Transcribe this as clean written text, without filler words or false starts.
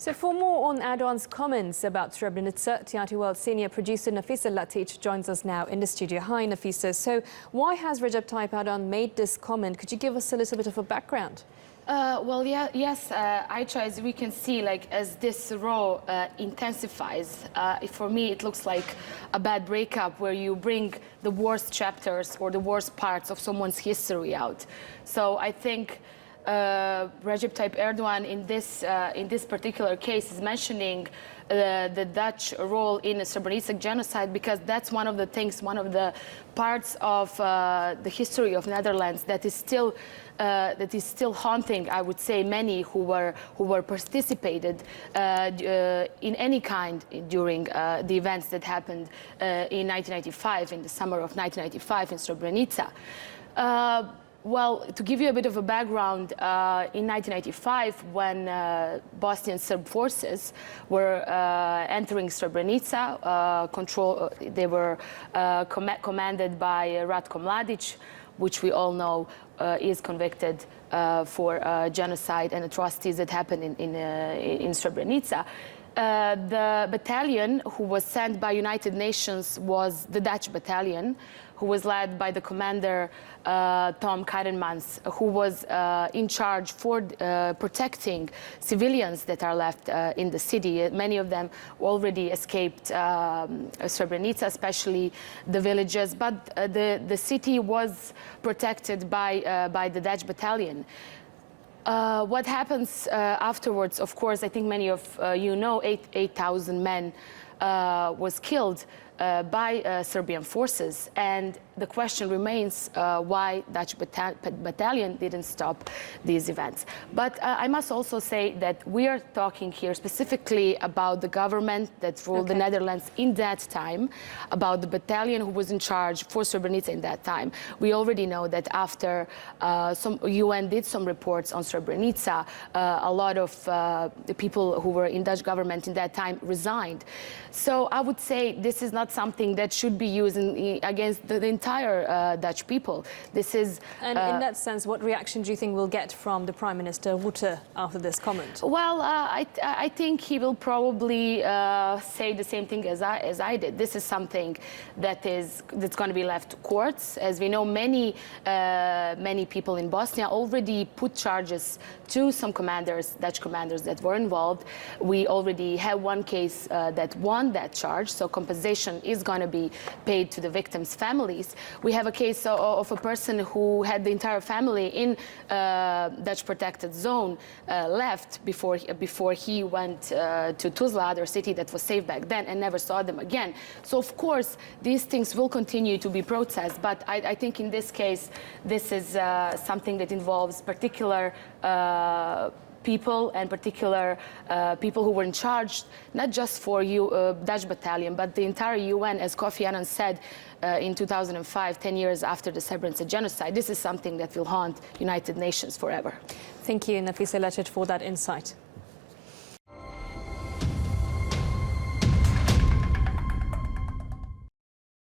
So for more on Erdoğan's comments about Srebrenica, TRT World senior producer Nafisa Latiç joins us now in the studio. Hi, Nafisa. So why has Recep Tayyip Erdoğan made this comment? Could you give us a little bit of a background? Yes, Ayça, as we can see, as this row intensifies, for me it looks like a bad breakup where you bring the worst chapters or the worst parts of someone's history out. So I think Recep Tayyip Erdoğan in this particular case is mentioning the Dutch role in the Srebrenica genocide because that's one of the things, one of the parts of the history of Netherlands that is still haunting, I would say, many who were participated in any kind during the events that happened in 1995, in the summer of 1995 in Srebrenica. Well, to give you a bit of a background, in 1995, when Bosnian Serb forces were entering Srebrenica, they were commanded by Ratko Mladic, which we all know is convicted for genocide and atrocities that happened in Srebrenica. The battalion who was sent by United Nations was the Dutch battalion, who was led by the commander Tom Karemans, who was in charge for protecting civilians that are left in the city. Many of them already escaped Srebrenica, especially the villages, but the city was protected by the Dutch battalion. What happens afterwards, of course, I think many of you know, 8,000 men was killed by Serbian forces, and the question remains why Dutch battalion didn't stop these events. But I must also say that we are talking here specifically about the government that ruled the Netherlands in that time, about the battalion who was in charge for Srebrenica in that time. We already know that after some UN did some reports on Srebrenica, a lot of the people who were in Dutch government in that time resigned. So I would say this is not something that should be used against the entire Dutch people. This is... And in that sense, what reaction do you think we'll get from the Prime Minister Rutte after this comment? Well, I think he will probably say the same thing as I did. This is something that's going to be left to courts. As we know, many people in Bosnia already put charges to some commanders, Dutch commanders that were involved. We already have one case that won that charge, so compensation is going to be paid to the victims' families. We have a case of a person who had the entire family in Dutch protected zone left before he went to Tuzla, other city that was safe back then, and never saw them again. So of course these things will continue to be processed, but I think in this case this is something that involves particular people and particular people who were in charge, not just for Dutch battalion, but the entire UN, as Kofi Annan said in 2005, 10 years after the Srebrenica genocide. This is something that will haunt United Nations forever. Thank you, Nafisa Latiç, for that insight.